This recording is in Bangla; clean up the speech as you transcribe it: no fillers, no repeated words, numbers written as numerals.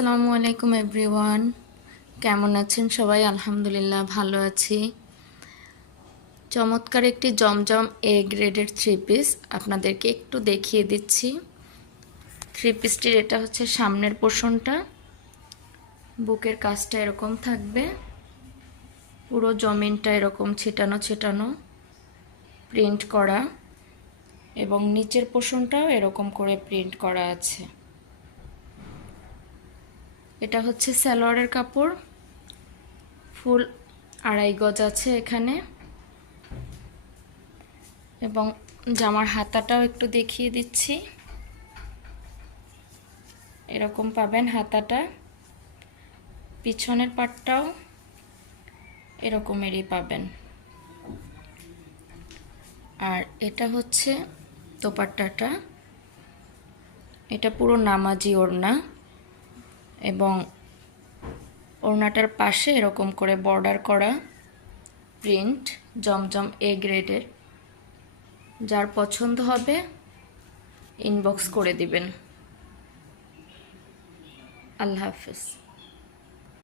আসসালামু আলাইকুম এভরিওয়ান, কেমন আছেন সবাই? আলহামদুলিল্লাহ ভালো আছি। চমৎকার একটি জমজম এ গ্রেডের থ্রি পিস আপনাদেরকে একটু দেখিয়ে দিচ্ছি। থ্রি পিসটির এটা হচ্ছে সামনের পোর্শনটা, বুকের কাজটা এরকম থাকবে, পুরো জমিনটা এরকম ছিটানো ছিটানো প্রিন্ট করা এবং নিচের পোর্শনটাও এরকম করে প্রিন্ট করা আছে। এটা হচ্ছে সালোয়ারের কাপড়, ফুল 2.5 গজ আছে এখানে, এবং জামার হাতাটাও একটু দেখিয়ে দিচ্ছি। এরকম পাবেন হাতাটা, পিছনের পাটটাও এরকমেরই পাবেন। আর এটা হচ্ছে দোপাট্টাটা, এটা পুরো নামাজি ওড়না এবং ওড়নাটার পাশে এরকম করে বর্ডার করা প্রিন্ট, জমজম এ গ্রেডের। যার পছন্দ হবে ইনবক্স করে দিবেন। আল্লাহ হাফেজ।